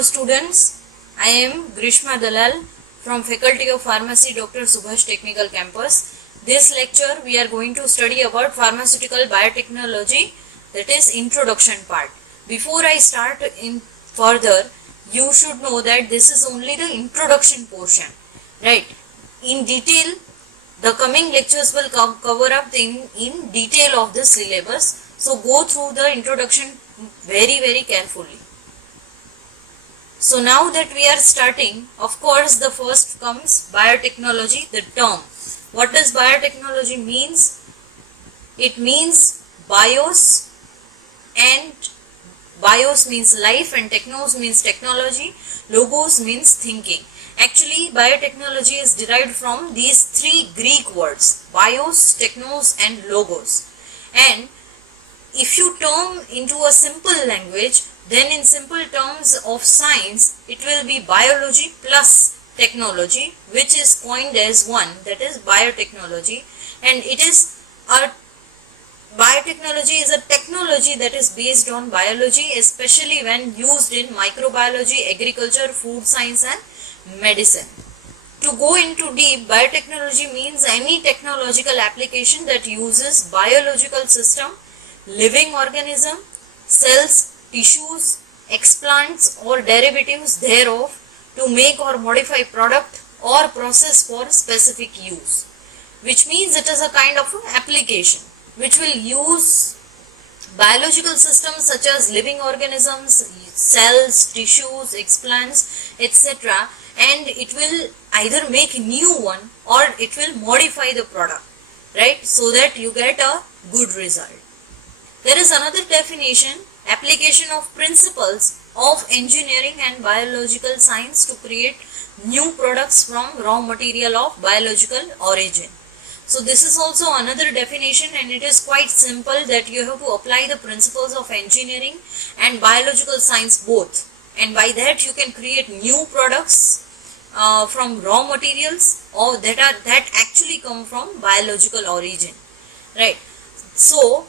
Hello students, I am Grishma Dalal from Faculty of Pharmacy Dr. Subhash Technical Campus. This lecture we are going to study about pharmaceutical biotechnology, that is introduction part. Before I start in further, you should know that this is only the introduction portion, right? In detail, the coming lectures will cover up in detail of the syllabus. So go through the introduction very carefully. So now that we are starting, of course the first comes biotechnology, the term. What does biotechnology means? It means bios, and bios means life, and technos means technology, logos means thinking. Actually biotechnology is derived from these three Greek words, bios, technos and logos. And if you term into a simple language, then in simple terms of science, it will be biology plus technology, which is coined as one, that is biotechnology. And it is biotechnology is a technology that is based on biology, especially when used in microbiology, agriculture, food science and medicine. To go into deep, biotechnology means any technological application that uses biological system, living organism, cells, tissues, explants or derivatives thereof to make or modify product or process for specific use, which means it is a kind of application which will use biological systems such as living organisms, cells, tissues, explants, etc., and it will either make new one or it will modify the product, right, so that you get a good result. There is another definition, application of principles of engineering and biological science to create new products from raw material of biological origin. So this is also another definition, and it is quite simple that you have to apply the principles of engineering and biological science both, and by that you can create new products from raw materials or that actually come from biological origin, right? So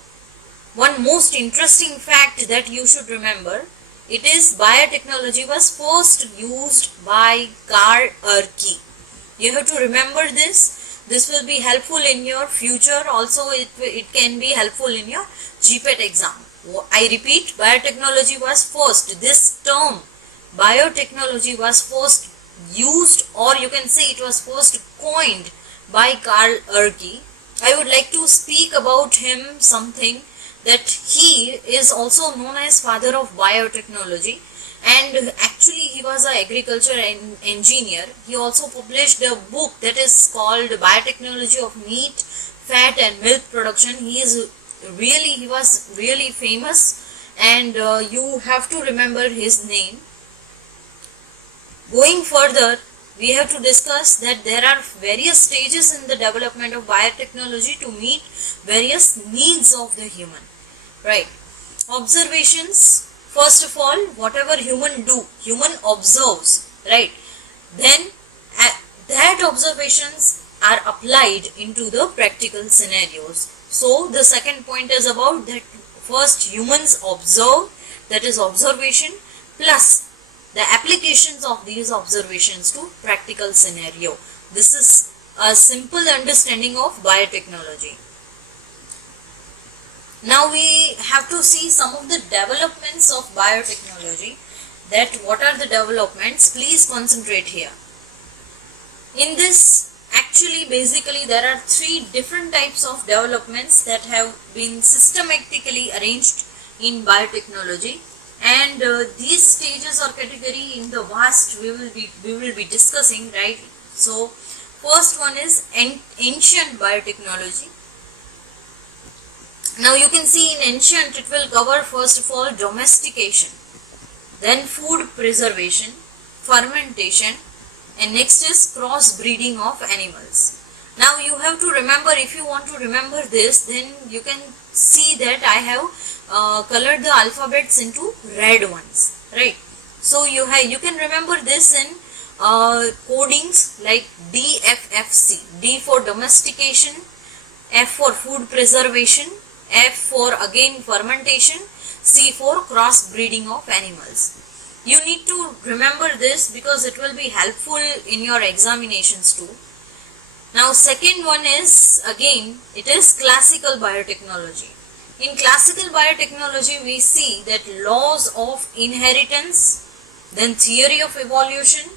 one most interesting fact that you should remember, it is biotechnology was first used by Karl Erke. You have to remember this. This will be helpful in your future. Also it can be helpful in your GPAT exam. I repeat, biotechnology was first, this term biotechnology was first used, or you can say it was first coined by Karl Erke. I would like to speak about him something, that he is also known as father of biotechnology, and actually he was an agriculture engineer. He also published a book that is called Biotechnology of Meat, Fat and Milk Production. He was really famous, and you have to remember his name. Going further, we have to discuss that there are various stages in the development of biotechnology to meet various needs of the human, right? Observations, first of all, whatever human observes, right, then that observations are applied into the practical scenarios. So the second point is about that first humans observe, that is observation, plus the applications of these observations to practical scenario. This is a simple understanding of biotechnology. Now we have to see some of the developments of biotechnology, that what are the developments. Please concentrate here. In this, actually basically there are three different types of developments that have been systematically arranged in biotechnology, and these stages or category in the vast we will be discussing, right? So first one is ancient biotechnology. Now you can see in ancient it will cover first of all domestication, then food preservation, fermentation, and next is cross breeding of animals. Now you have to remember, if you want to remember this, then you can see that I have colored the alphabets into red ones, right? So you can remember this in codings like DFFC, D for domestication, F for food preservation, F for again fermentation, C for cross breeding of animals. You need to remember this because it will be helpful in your examinations too. Now second one is, again, it is classical biotechnology. In classical biotechnology we see that laws of inheritance, then theory of evolution,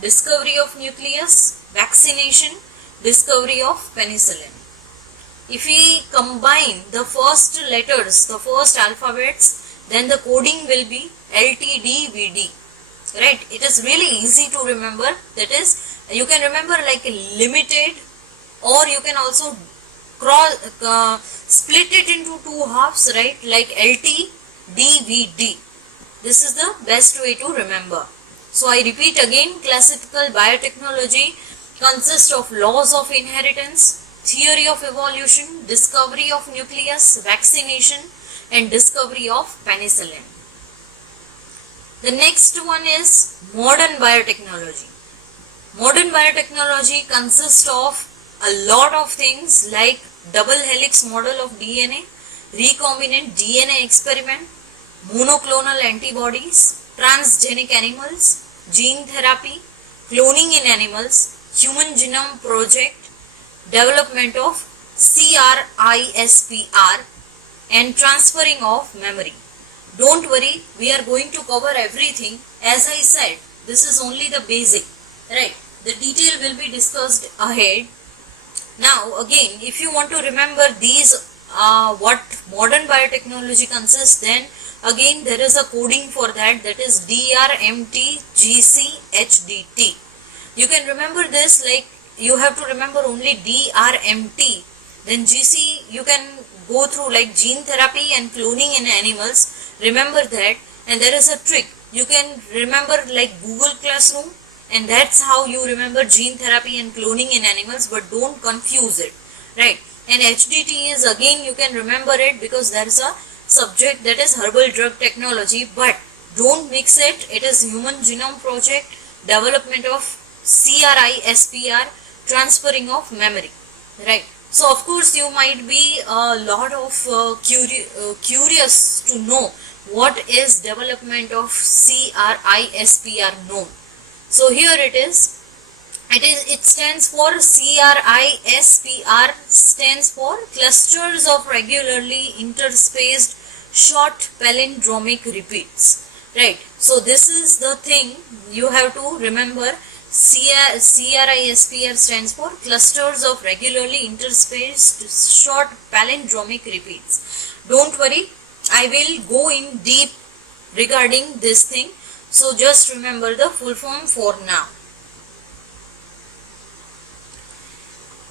discovery of nucleus, vaccination, discovery of penicillin. If we combine the first letters, the first alphabets, then the coding will be LTDVD, right? It is really easy to remember. That is, you can remember like limited, or you can also split it into two halves, right? Like LTDVD. This is the best way to remember. So I repeat again, classical biotechnology consists of laws of inheritance, theory of evolution, discovery of nucleus, vaccination, and discovery of penicillin. The next one is modern biotechnology. Modern biotechnology consists of a lot of things like double helix model of DNA, recombinant DNA experiment, monoclonal antibodies, transgenic animals, gene therapy, cloning in animals, human genome project, development of CRISPR, and transferring of memory. Don't worry, we are going to cover everything. As I said, this is only the basic, right? The detail will be discussed ahead. Now again, if you want to remember these, what modern biotechnology consists, then again there is a coding for that, that is DRMT-GC-HDT. You can remember this, like you have to remember only DRMT, then GC you can go through like gene therapy and cloning in animals, remember that. And there is a trick, you can remember like Google Classroom, and that's how you remember gene therapy and cloning in animals, but don't confuse it, right? And HDT is, again you can remember it because there is a subject that is herbal drug technology, but don't mix it. It is human genome project, development of CRISPR, transferring of memory, right? So of course you might be a lot of curious to know what is development of CRISPR known. So here it stands for CRISPR, stands for clusters of regularly interspaced short palindromic repeats, right? So this is the thing you have to remember. CRISPR stands for clusters of regularly interspaced short palindromic repeats. Don't worry, I will go in deep regarding this thing. So just remember the full form for now.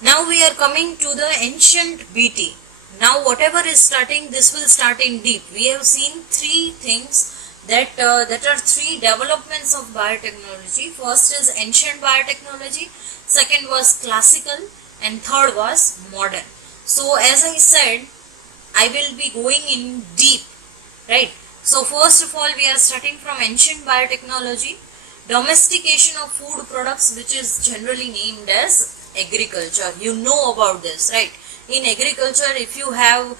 Now we are coming to the ancient BT. Now whatever is starting, this will start in deep. We have seen three things that are three developments of biotechnology. First is ancient biotechnology, second was classical, and third was modern. So as I said, I will be going in deep, right? So first of all, we are starting from ancient biotechnology, domestication of food products, which is generally named as agriculture. You know about this, right? In agriculture, if you have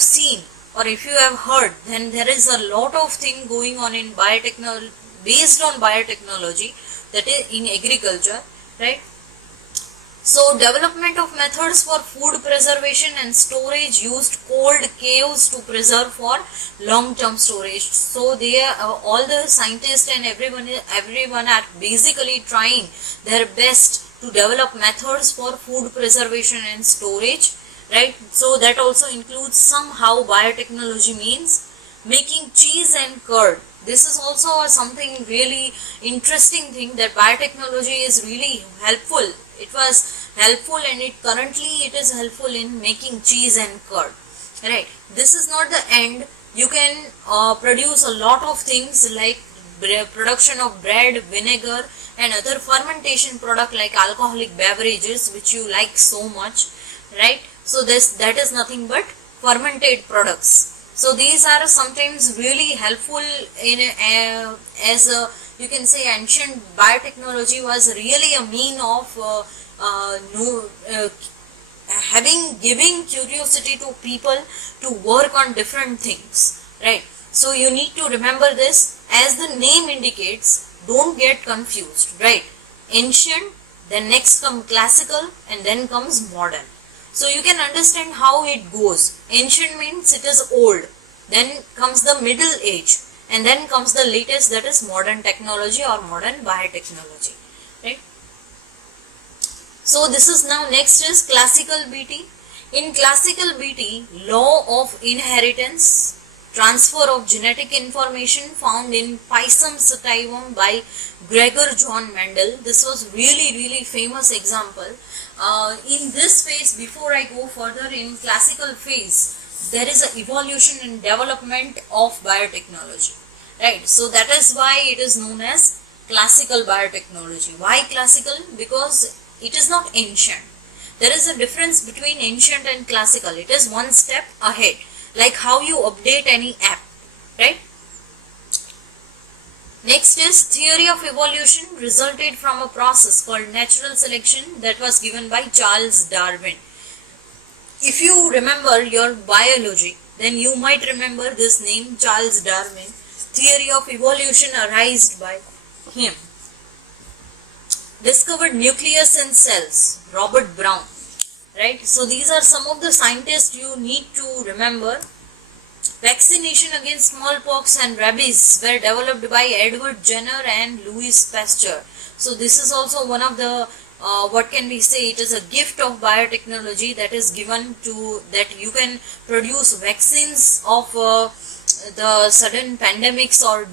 seen or if you have heard, then there is a lot of thing going on in biotechnology, based on biotechnology, that is in agriculture, right? So development of methods for food preservation and storage used cold caves to preserve for long-term storage. So they all the scientists and everyone are basically trying their best to develop methods for food preservation and storage, right? So that also includes somehow biotechnology means making cheese and curd. This is also something really interesting thing, that biotechnology is really helpful. It was helpful and currently it is helpful in making cheese and curd, right? This is not the end. You can produce a lot of things like production of bread, vinegar, and other fermentation product like alcoholic beverages, which you like so much, right? So that is nothing but fermented products. So these are sometimes really helpful in you can say ancient biotechnology was really a mean of giving curiosity to people to work on different things, right? So you need to remember this. as the name indicates, don't get confused, right? Ancient, then next come classical, and then comes modern. So you can understand how it goes. Ancient means it is old, then comes the middle age, and then comes the latest, that is modern technology or modern biotechnology, right? So this is now next is classical BT. In classical BT, law of inheritance, transfer of genetic information found in Pisum sativum by Gregor John Mendel. This was really famous example. In this phase, before I go further, in classical phase, there is an evolution and development of biotechnology, right? So that is why it is known as classical biotechnology. Why classical? Because it is not ancient. There is a difference between ancient and classical. It is one step ahead, like how you update any app, right? Next is theory of evolution resulted from a process called natural selection that was given by Charles Darwin. If you remember your biology, then you might remember this name, Charles Darwin. Theory of evolution arised by him. Discovered nucleus in cells, Robert Brown, right? So these are some of the scientists you need to remember. Vaccination against smallpox and rabies were developed by Edward Jenner and Louis Pasteur. So this is also one of the what can we say, it is a gift of biotechnology that is given to, that you can produce vaccines of the sudden pandemics or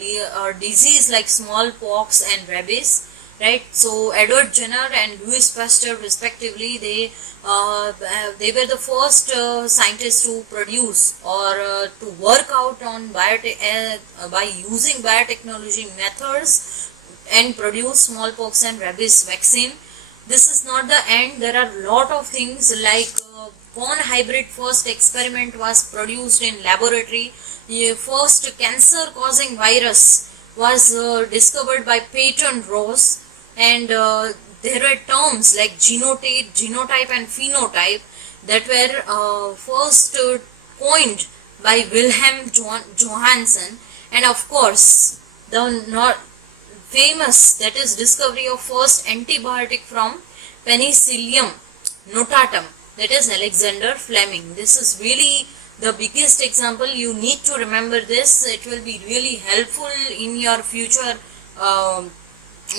disease like smallpox and rabies, right? So Edward Jenner and Louis Pasteur respectively, they were the first scientists to produce or to work out on by using biotechnology methods and produce smallpox and rabies vaccine. This is not the end. There are a lot of things like corn hybrid first experiment was produced in laboratory. The first cancer causing virus was discovered by Peyton Rose, and there were terms like genotype and phenotype that were first coined by Wilhelm Johansen, and of course the not famous, that is discovery of first antibiotic from Penicillium notatum, that is Alexander Fleming. This is really the biggest example. You need to remember this. It will be really helpful in your future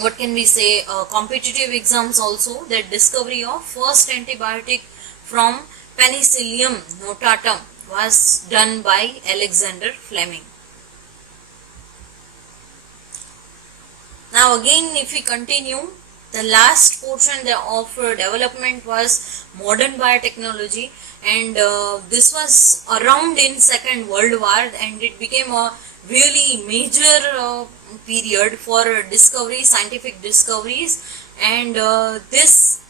what can we say, competitive exams also. That discovery of first antibiotic from Penicillium notatum was done by Alexander Fleming. Now again, if we continue, the last portion of development was modern biotechnology, and this was around in Second World War, and it became a really major period for discovery, scientific discoveries, and this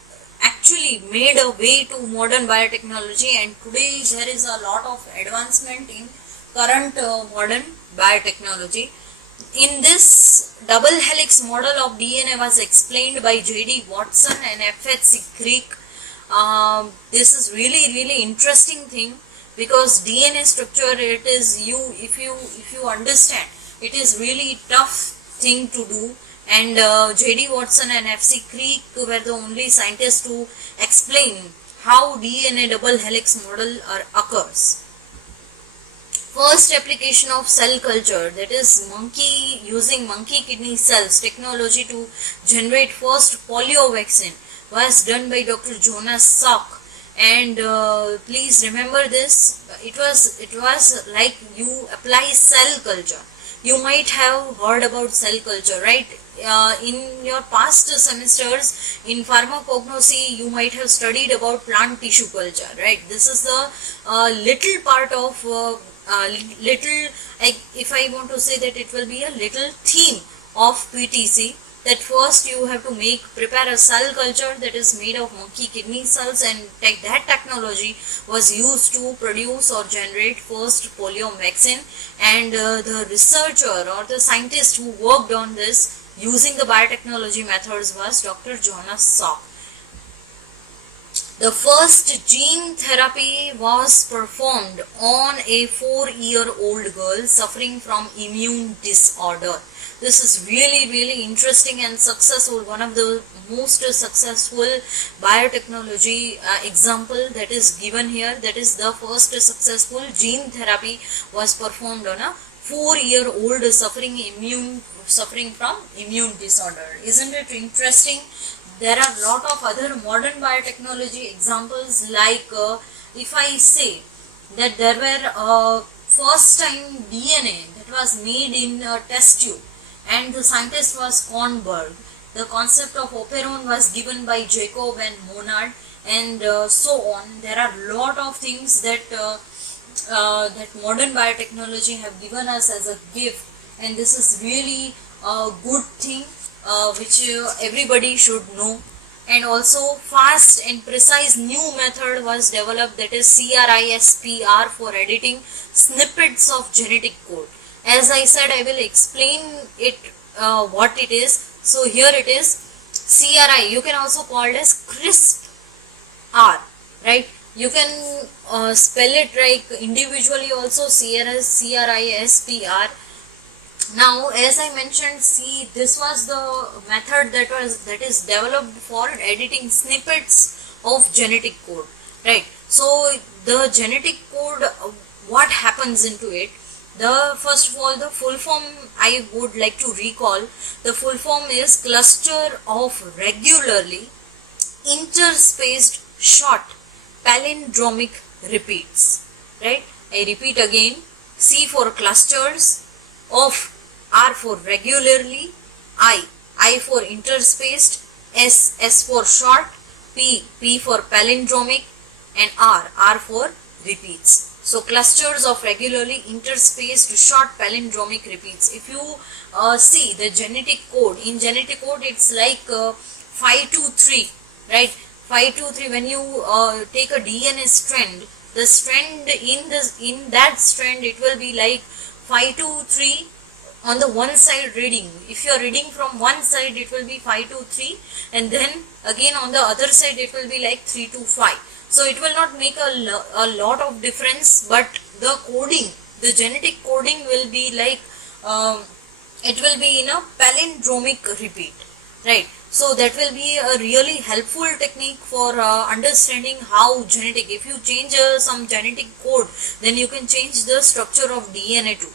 actually made a way to modern biotechnology, and today there is a lot of advancement in current modern biotechnology. In this, double helix model of DNA was explained by J.D. Watson and F.H.C. Crick. This is really interesting thing, because DNA structure, it is if you understand, it is really tough thing to do, and J.D. Watson and F.C. Crick were the only scientists to explain how DNA double helix model occurs. First application of cell culture, that is using monkey kidney cells technology to generate first polio vaccine, was done by Dr. Jonas Salk. And please remember this, it was like you apply cell culture. You might have heard about cell culture, right? In your past semesters in pharmacognosy, you might have studied about plant tissue culture, right? This is the little part of if I want to say that, it will be a little theme of PTC, that first you have to prepare a cell culture that is made of monkey kidney cells, and that technology was used to produce or generate first polio vaccine, and the researcher or the scientist who worked on this using the biotechnology methods was Dr. Jonas Salk. The first gene therapy was performed on a 4-year-old girl suffering from immune disorder. This is really interesting and successful, one of the most successful biotechnology example that is given here. That is the first successful gene therapy was performed on a 4-year-old suffering from immune disorder. Isn't it interesting? There are a lot of other modern biotechnology examples, like if I say that there were first time DNA that was made in a test tube, and the scientist was Kornberg. The concept of operon was given by Jacob and Monod, and so on. There are a lot of things that that modern biotechnology have given us as a gift, and this is really a good thing which everybody should know. And also fast and precise new method was developed, that is CRISPR, for editing snippets of genetic code. As I said, I will explain it what it is. So here it is, CRI, you can also call it as CRISPR, right? You can spell it like individually also, CRISPR. Now, as I mentioned, see, this was the method that is developed for editing snippets of genetic code, right? So the genetic code, what happens into it? The first of all, the full form I would like to recall. The full form is cluster of regularly interspaced short palindromic repeats, right? I repeat again, C for clusters, of R for regularly, I for interspaced, S for short, P for palindromic, and R for repeats. So clusters of regularly interspaced short palindromic repeats. If you see the genetic code, in genetic code it's like 523, right? 523. When you take a DNA strand, the strand in that strand, it will be like 523 on the one side reading. If you are reading from one side, it will be 523, and then again on the other side it will be like 325. So it will not make a lot of difference, but the coding, the genetic coding will be like it will be in a palindromic repeat, right? So that will be a really helpful technique for understanding how genetic, if you change some genetic code, then you can change the structure of DNA too,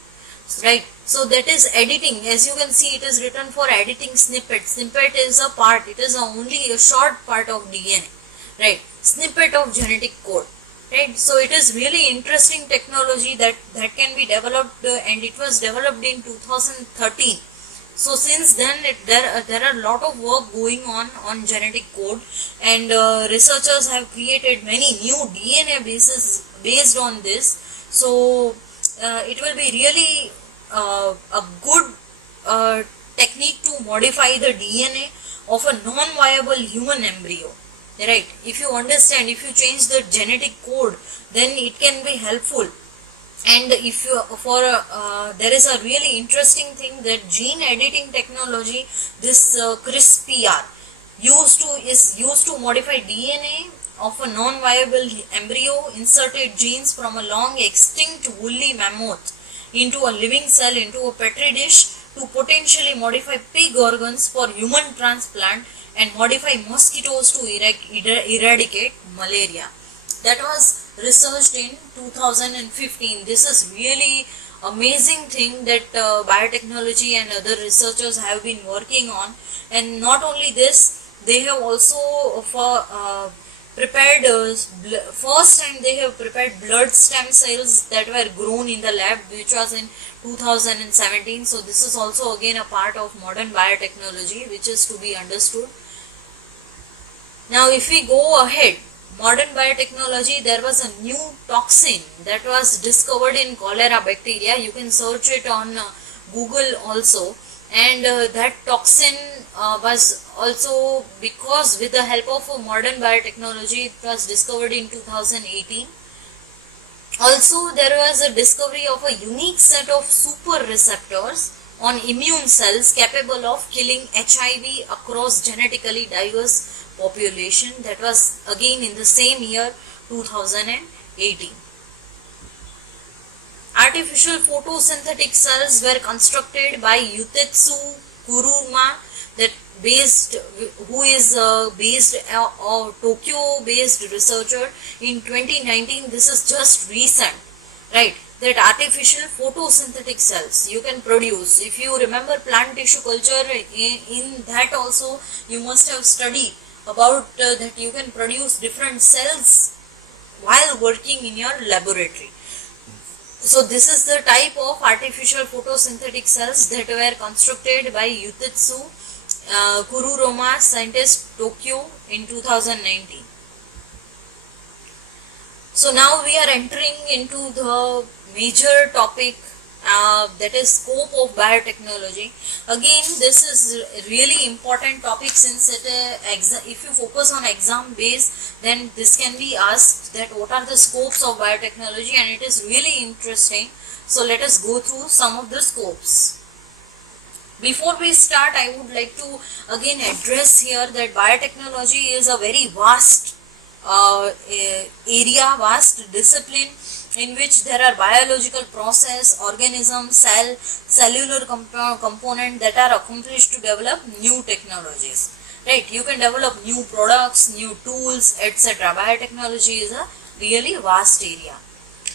right? So that is editing. As you can see, it is written for editing snippet. Snippet is a part, it is only a short part of DNA, right? Snippet of genetic code, right? So it is really interesting technology that can be developed, and it was developed in 2013. So since then there are a lot of work going on genetic code, and researchers have created many new DNA bases based on this. So it will be really a good technique to modify the DNA of a non-viable human embryo, right? If you understand, if you change the genetic code, then it can be helpful. And if you there is a really interesting thing, that gene editing technology, this CRISPR is used to modify DNA of a non-viable embryo, inserted genes from a long extinct woolly mammoth into a living cell, into a petri dish, to potentially modify pig organs for human transplant, and modify mosquitoes to eradicate malaria. That was researched in 2015. This is really amazing thing that biotechnology and other researchers have been working on. And not only this, they have also prepared first time they have prepared blood stem cells that were grown in the lab, which was in 2017. So this is also again a part of modern biotechnology, which is to be understood. Now if we go ahead, modern biotechnology, there was a new toxin that was discovered in cholera bacteria. You can search it on Google also, and that toxin was also, because with the help of modern biotechnology, it was discovered in 2018. Also there was a discovery of a unique set of super receptors on immune cells capable of killing HIV across genetically diverse population. That was again in the same year 2018. Artificial photosynthetic cells were constructed by Yutetsu Kuruma, that who is based Tokyo-based researcher in 2019. This is just recent, right? That artificial photosynthetic cells you can produce. If you remember plant tissue culture, in that also you must have studied about that you can produce different cells while working in your laboratory. So this is the type of artificial photosynthetic cells that were constructed by Yutetsu Kururoma, scientist, Tokyo in 2019. So now we are entering into the major topic, that is scope of biotechnology. Again, this is really important topic, since if you focus on exam base, then this can be asked that what are the scopes of biotechnology, and it is really interesting. So let us go through some of the scopes. Before we start, I would like to again address here that biotechnology is a very vast area, vast discipline, in which there are biological process, organism, cellular component that are accomplished to develop new technologies, right? You can develop new products, new tools, etc. Biotechnology is a really vast area.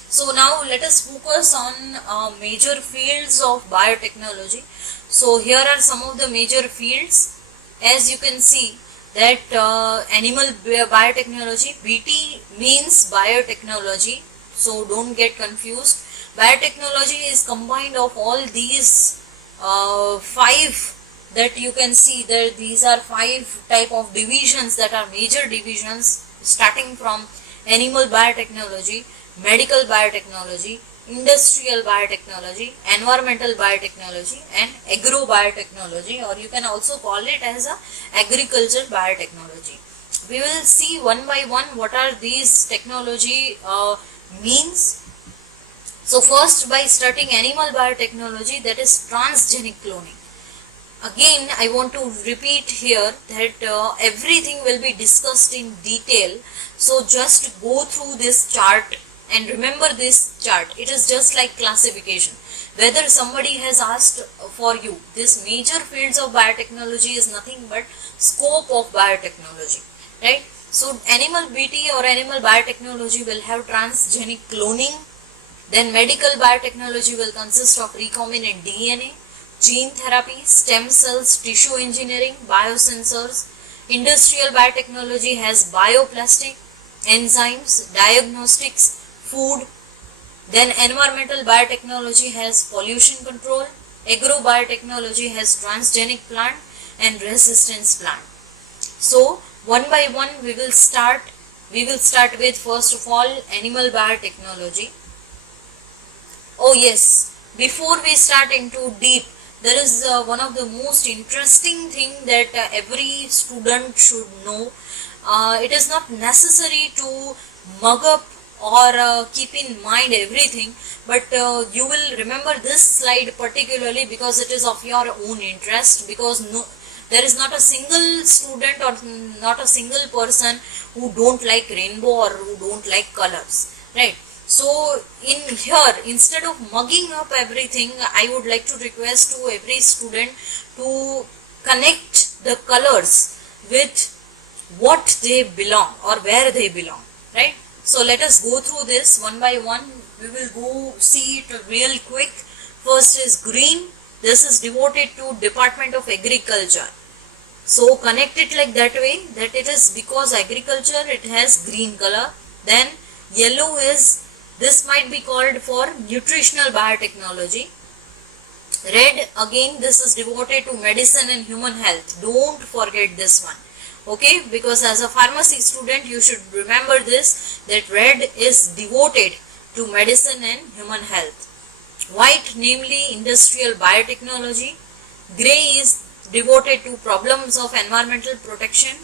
So now let us focus on major fields of biotechnology. So here are some of the major fields. As you can see that animal biotechnology, BT means biotechnology, so don't get confused. Biotechnology is combined of all these five that you can see there. These are five type of divisions that are major divisions, starting from animal biotechnology, medical biotechnology, industrial biotechnology, environmental biotechnology, and agro biotechnology, or you can also call it as a agriculture biotechnology. We will see one by one what are these technology means. So first, by studying animal biotechnology, that is transgenic cloning. Again, I want to repeat here that everything will be discussed in detail. So just go through this chart and remember this chart. It is just like classification. Whether somebody has asked for you, this major fields of biotechnology is nothing but scope of biotechnology, right? So animal BT or animal biotechnology will have transgenic cloning. Then medical biotechnology will consist of recombinant DNA, gene therapy, stem cells, tissue engineering, biosensors. Industrial biotechnology has bioplastic, enzymes, diagnostics, food. Then environmental biotechnology has pollution control. Agro biotechnology has transgenic plant and resistance plant. So one by one we will start with, first of all, animal biotechnology. Oh yes, before we start into deep, there is one of the most interesting thing that every student should know. It is not necessary to mug up or keep in mind everything, but you will remember this slide particularly because it is of your own interest, because there is not a single student or not a single person who don't like rainbow or who don't like colors, right? So in here, instead of mugging up everything, I would like to request to every student to connect the colors with what they belong or where they belong, right? So let us go through this one by one. We will go see it real quick. First is green. This is devoted to Department of Agriculture. So connect it like that way, that it is because agriculture, it has green color. Then yellow is, this might be called for nutritional biotechnology. Red, again, this is devoted to medicine and human health. Don't forget this one. Okay, because as a pharmacy student you should remember this, that red is devoted to medicine and human health. White, namely industrial biotechnology. Gray is devoted to problems of environmental protection.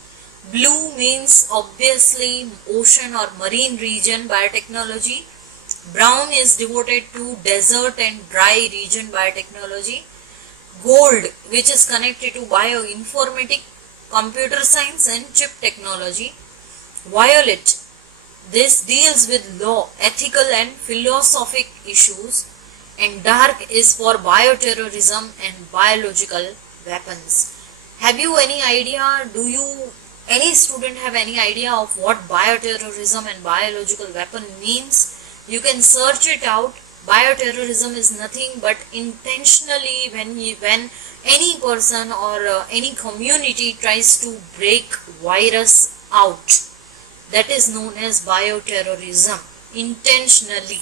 Blue means obviously ocean or marine region biotechnology. Brown is devoted to desert and dry region biotechnology. Gold, which is connected to bioinformatics computer science and chip technology. Violet, this deals with law, ethical and philosophic issues. And dark is for bioterrorism and biological weapons. Have you any idea, any student have any idea of what bioterrorism and biological weapon means? You can search it out. Bioterrorism is nothing but intentionally when any person or any community tries to break virus out, that is known as bioterrorism, intentionally,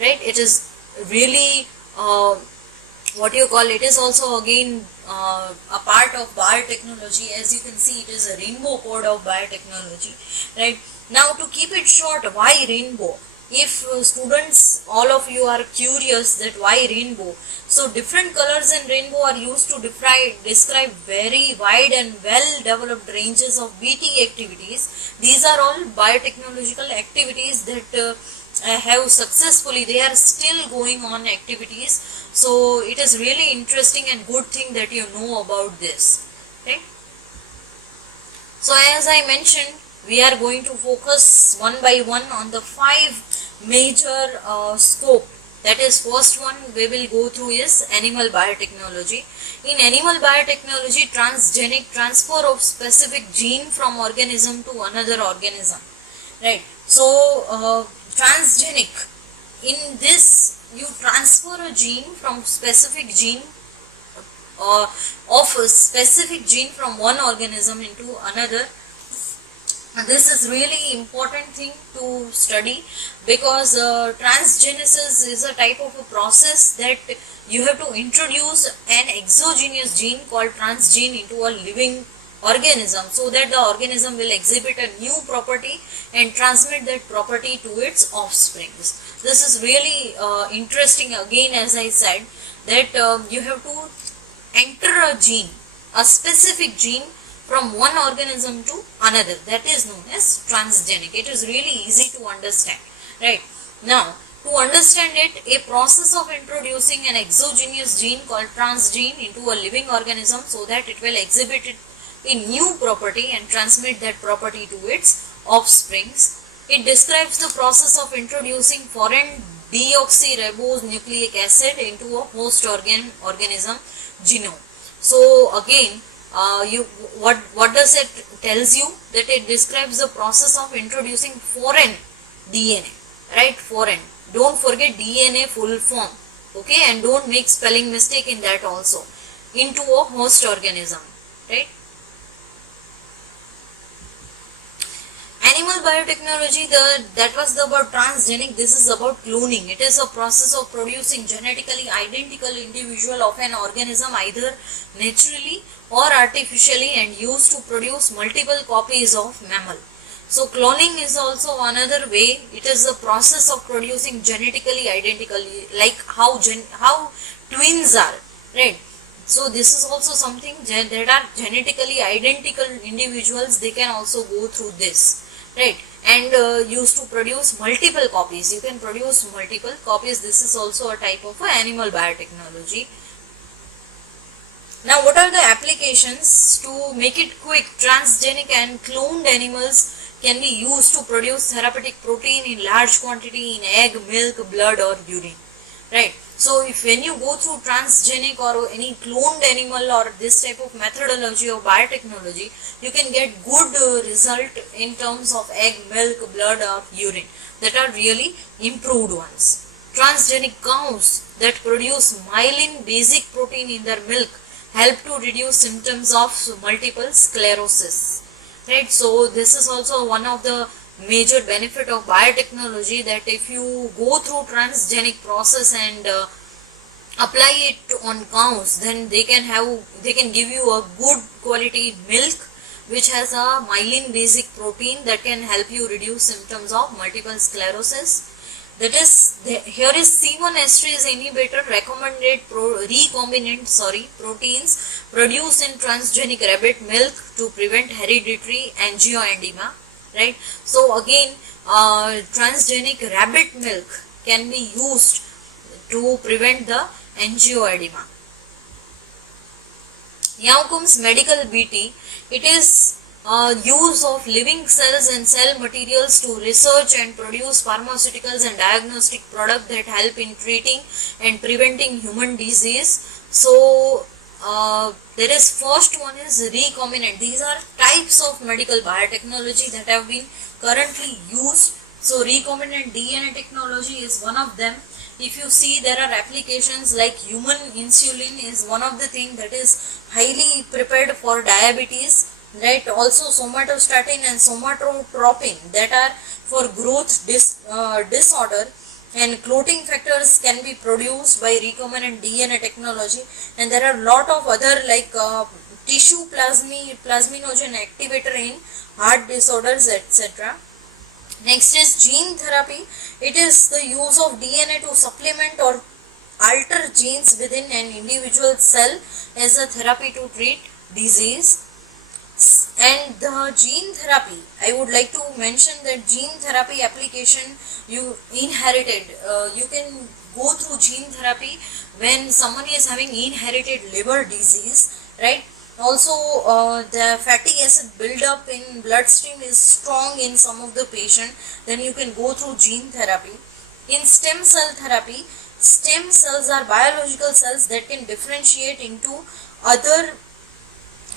right? It is really it is also again a part of biotechnology. As you can see, it is a rainbow code of biotechnology, right? Now, to keep it short, why rainbow? If students, all of you are curious that why rainbow, so different colors in rainbow are used to describe very wide and well developed ranges of BT activities. These are all biotechnological activities that have successfully, they are still going on activities. So it is really interesting and good thing that you know about this, right? So as I mentioned, we are going to focus one by one on the 5 major scope. That is, first one we will go through is animal biotechnology. In animal biotechnology, transgenic, transfer of specific gene from organism to another organism, right? So transgenic, in this you transfer a gene from specific gene of a specific gene from one organism into another. And this is really important thing to study, because transgenesis is a type of a process that you have to introduce an exogenous gene called transgene into a living organism, so that the organism will exhibit a new property and transmit that property to its offsprings. This is really interesting. Again, as I said, that you have to enter a gene, a specific gene, from one organism to another. That is known as transgenic. It is really easy to understand, right? Now, to understand it, a process of introducing an exogenous gene called transgene into a living organism so that it will exhibit a new property and transmit that property to its offsprings. It describes the process of introducing foreign deoxyribonucleic acid into a host organism genome. So again, what does it tells you? That it describes the process of introducing foreign DNA, right? Foreign. Don't forget DNA full form, okay? And don't make spelling mistake in that also. Into a host organism, right? Animal biotechnology, that was about transgenic. This is about cloning. It is a process of producing genetically identical individual of an organism, either naturally or artificially, and used to produce multiple copies of mammal. So cloning is also another way. It is a process of producing genetically identical, like how twins are, right? So this is also something that are genetically identical individuals. They can also go through this, right? And used to produce multiple copies. You can produce multiple copies. This is also a type of animal biotechnology. Now, what are the applications? To make it quick, transgenic and cloned animals can be used to produce therapeutic protein in large quantity in egg, milk, blood or urine, right? So if when you go through transgenic or any cloned animal or this type of methodology of biotechnology, you can get good result in terms of egg, milk, blood or urine, that are really improved ones. Transgenic cows that produce myelin basic protein in their milk help to reduce symptoms of multiple sclerosis, right? So this is also one of the major benefit of biotechnology, that if you go through transgenic process and apply it on cows, then they can give you a good quality milk which has a myelin basic protein that can help you reduce symptoms of multiple sclerosis. That is, here is C1 esterase inhibitor recommended recombinant proteins produced in transgenic rabbit milk to prevent hereditary angioedema, right? So again, transgenic rabbit milk can be used to prevent the angioedema. Now comes medical BT. It is use of living cells and cell materials to research and produce pharmaceuticals and diagnostic products that help in treating and preventing human disease. So there is first one is recombinant. These are types of medical biotechnology that have been currently used. So recombinant DNA technology is one of them. If you see, there are applications like human insulin is one of the thing that is highly prepared for diabetes, right? Also somatostatin and somatotropin that are for growth disorder, and clotting factors can be produced by recombinant DNA technology. And there are a lot of other like tissue plasminogen activator in heart disorders, etc. Next is gene therapy. It is the use of DNA to supplement or alter genes within an individual cell as a therapy to treat disease. And the gene therapy, I would like to mention that gene therapy application you inherited, you can go through gene therapy when someone is having inherited liver disease, right? Also the fatty acid buildup in bloodstream is strong in some of the patient, then you can go through gene therapy. In stem cell therapy, stem cells are biological cells that can differentiate into other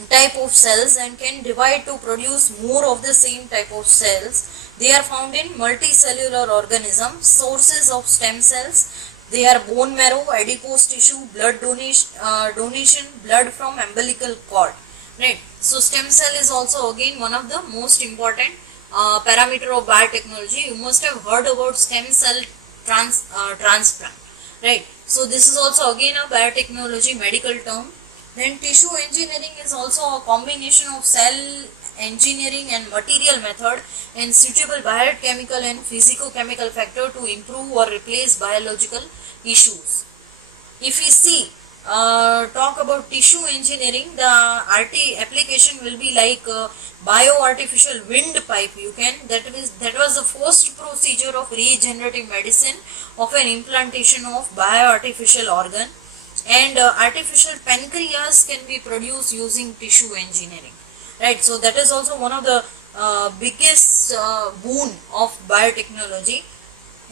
type of cells and can divide to produce more of the same type of cells. They are found in multicellular organisms. Sources of stem cells, they are bone marrow, adipose tissue, blood donation, blood from umbilical cord, right? So stem cell is also again one of the most important parameter of biotechnology. You must have heard about stem cell transplant, right? So this is also again a biotechnology medical term. Then tissue engineering is also a combination of cell engineering and material method and suitable biochemical and physicochemical factor to improve or replace biological issues. If we see, talk about tissue engineering, the application will be like bioartificial windpipe. That was the first procedure of regenerative medicine of an implantation of bioartificial organ. And artificial pancreas can be produced using tissue engineering, right? So that is also one of the biggest boon of biotechnology.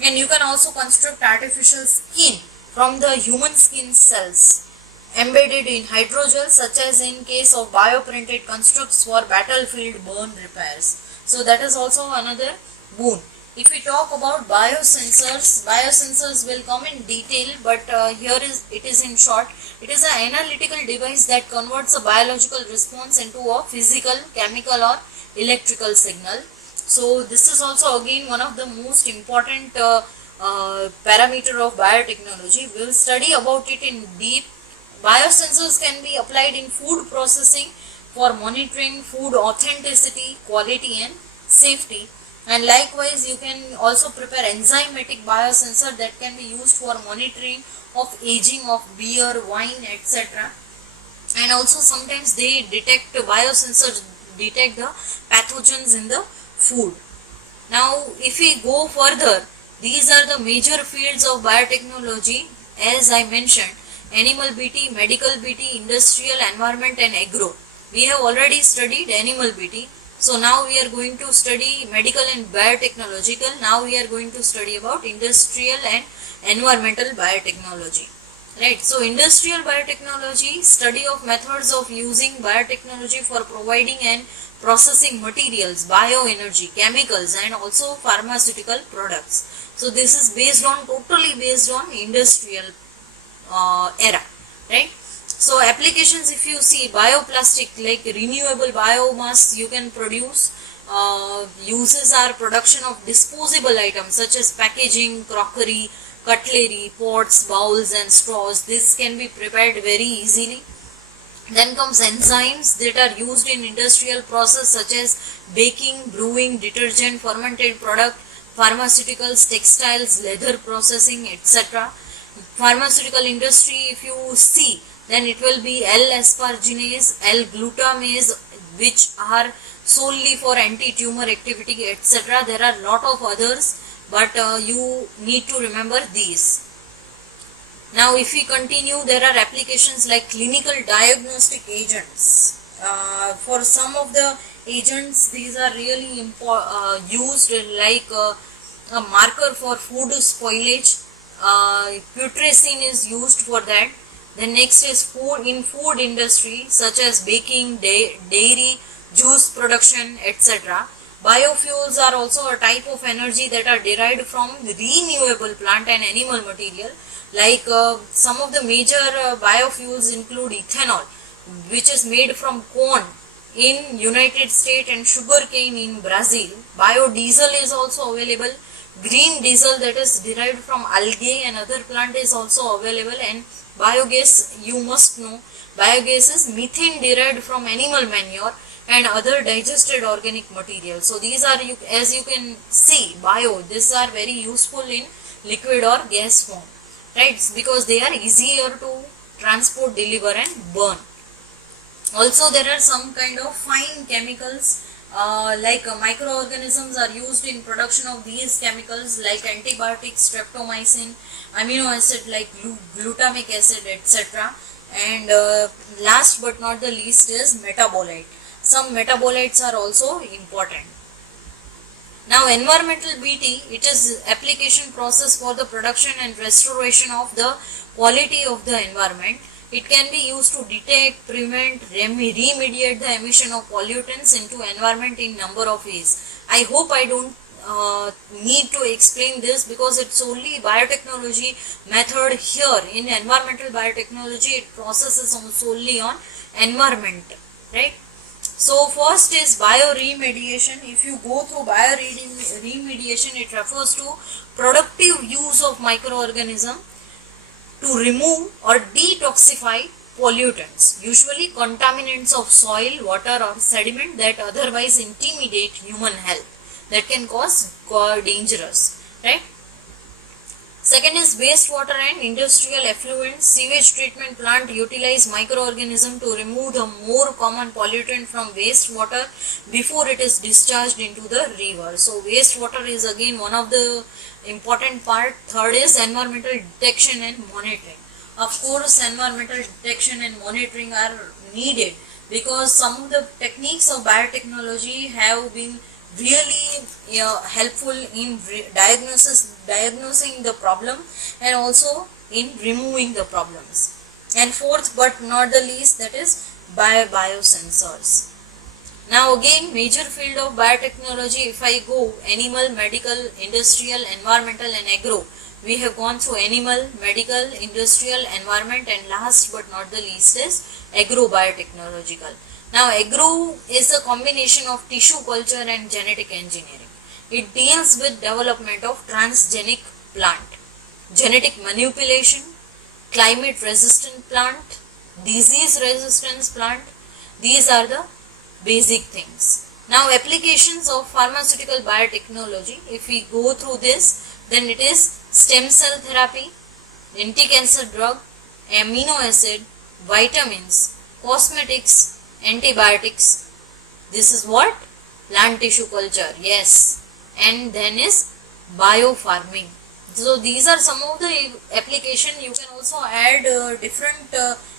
And you can also construct artificial skin from the human skin cells embedded in hydrogel, such as in case of bioprinted constructs for battlefield burn repairs. So that is also another boon. If we talk about biosensors will come in detail, but here it is in short. It is an analytical device that converts a biological response into a physical, chemical or electrical signal. So this is also again one of the most important parameter of biotechnology. We will study about it in deep. Biosensors can be applied in food processing for monitoring food authenticity, quality and safety. And likewise, you can also prepare enzymatic biosensor that can be used for monitoring of aging of beer, wine, etc. And also sometimes biosensors detect the pathogens in the food. Now, if we go further, these are the major fields of biotechnology as I mentioned: animal BT, medical BT, industrial, environment and agro. We have already studied animal BT. So now we are going to study medical and biotechnological. Now we are going to study about industrial and environmental biotechnology. Right. So industrial biotechnology, study of methods of using biotechnology for providing and processing materials, bioenergy, chemicals and also pharmaceutical products. So this is totally based on industrial era. Right. So applications, if you see, bioplastic like renewable biomass you can produce. Uses are production of disposable items such as packaging, crockery, cutlery, pots, bowls and straws. This can be prepared very easily. Then comes enzymes that are used in industrial process such as baking, brewing, detergent, fermented product, pharmaceuticals, textiles, leather processing, etc. Pharmaceutical industry, if you see, then it will be L-asparginase, L-glutamase, which are solely for anti-tumor activity, etc. There are lot of others, but you need to remember these. Now if we continue, there are applications like clinical diagnostic agents. For some of the agents, these are really used like a marker for food spoilage. Putrescine is used for that. The next is food industry such as baking, dairy, juice production, etc. Biofuels are also a type of energy that are derived from renewable plant and animal material. Like some of the major biofuels include ethanol, which is made from corn in United States and sugarcane in Brazil. Biodiesel is also available. Green diesel, that is derived from algae and other plant, is also available. And biogas, you must know, biogas is methane derived from animal manure and other digested organic material. So these are, as you can see, these are very useful in liquid or gas form, right? Because they are easier to transport, deliver and burn. Also there are some kind of fine chemicals like microorganisms are used in production of these chemicals, like antibiotics, streptomycin, amino acid like glutamic acid, etc. And last but not the least is metabolite. Some metabolites are also important. Now environmental BT, it is application process for the production and restoration of the quality of the environment. It can be used to detect, prevent, remediate the emission of pollutants into environment in number of ways. I hope I don't need to explain this, because it's only biotechnology method here. In environmental biotechnology, it processes solely on environment, right? So first is bioremediation. If you go through bioremediation, it refers to productive use of microorganism to remove or detoxify pollutants, usually contaminants of soil, water or sediment that otherwise intimidate human health, that can cause dangerous, right? Second is wastewater and industrial effluent. Sewage treatment plant utilize microorganism to remove the more common pollutant from wastewater before it is discharged into the river. So wastewater is again one of the important part. Third is environmental detection and monitoring. Of course, environmental detection and monitoring are needed, because some of the techniques of biotechnology have been really helpful in diagnosing the problem and also in removing the problems. And fourth but not the least, that is biosensors. Now again, major field of biotechnology, if I go animal, medical, industrial, environmental and agro. We have gone through animal, medical, industrial, environment, and last but not the least is agro-biotechnological. Now agro is a combination of tissue culture and genetic engineering. It deals with development of transgenic plant, genetic manipulation, climate resistant plant, disease resistance plant. These are the basic things. Now applications of pharmaceutical biotechnology, if we go through this, then it is stem cell therapy, anti-cancer drug, amino acid, vitamins, cosmetics, antibiotics. This is what? Plant tissue culture, yes. And then is biofarming. So these are some of the application. You can also add different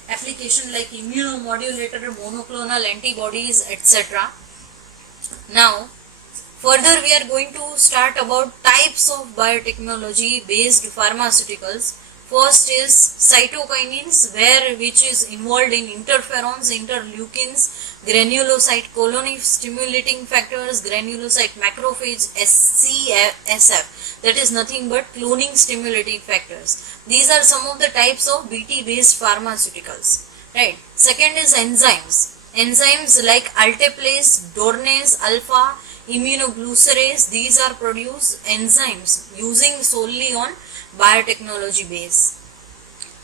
application like immunomodulator, monoclonal antibodies, etc. Now further we are going to start about types of biotechnology based pharmaceuticals. First is cytokinins, which is involved in interferons, interleukins, granulocyte colony stimulating factors, granulocyte macrophage, CSF, that is nothing but cloning stimulating factors. These are some of the types of BT based pharmaceuticals, right? Second is enzymes. Enzymes like alteplase, dornase, alpha, immunoglucerase, these are produced enzymes using solely on biotechnology base.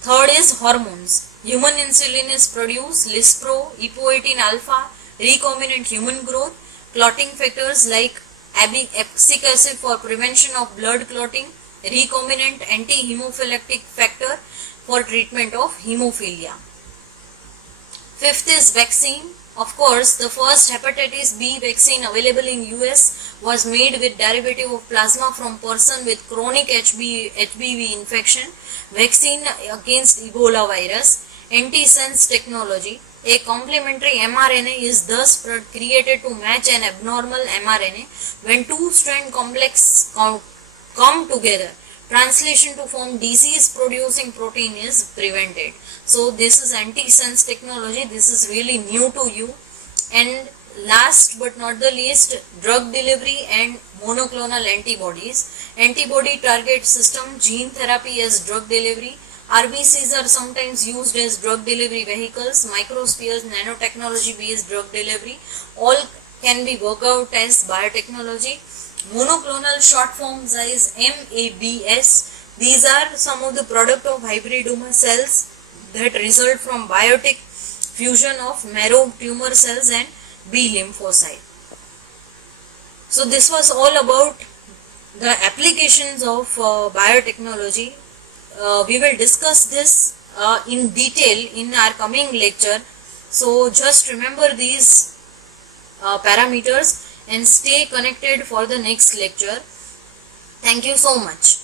Third is hormones. Human insulin is produced, Lispro, epoetin alpha, recombinant human growth, clotting factors like abscisic acid for prevention of blood clotting, recombinant anti-hemophylactic factor for treatment of hemophilia. Fifth is vaccine. Of course, the first hepatitis B vaccine available in US was made with derivative of plasma from person with chronic HBV infection, vaccine against Ebola virus, antisense technology. A complementary mRNA is thus created to match an abnormal mRNA when two strand complex come together. Translation to form disease producing protein is prevented. So this is antisense technology. This is really new to you. And last but not the least, drug delivery and monoclonal antibodies. Antibody target system, gene therapy as drug delivery. RBCs are sometimes used as drug delivery vehicles. Microspheres, nanotechnology based drug delivery, all can be worked out as biotechnology. Monoclonal short forms is MABS. These are some of the product of hybridoma cells that result from biotic fusion of marrow tumor cells and B lymphocyte. So this was all about the applications of biotechnology. We will discuss this in detail in our coming lecture. So just remember these parameters and stay connected for the next lecture. Thank you so much.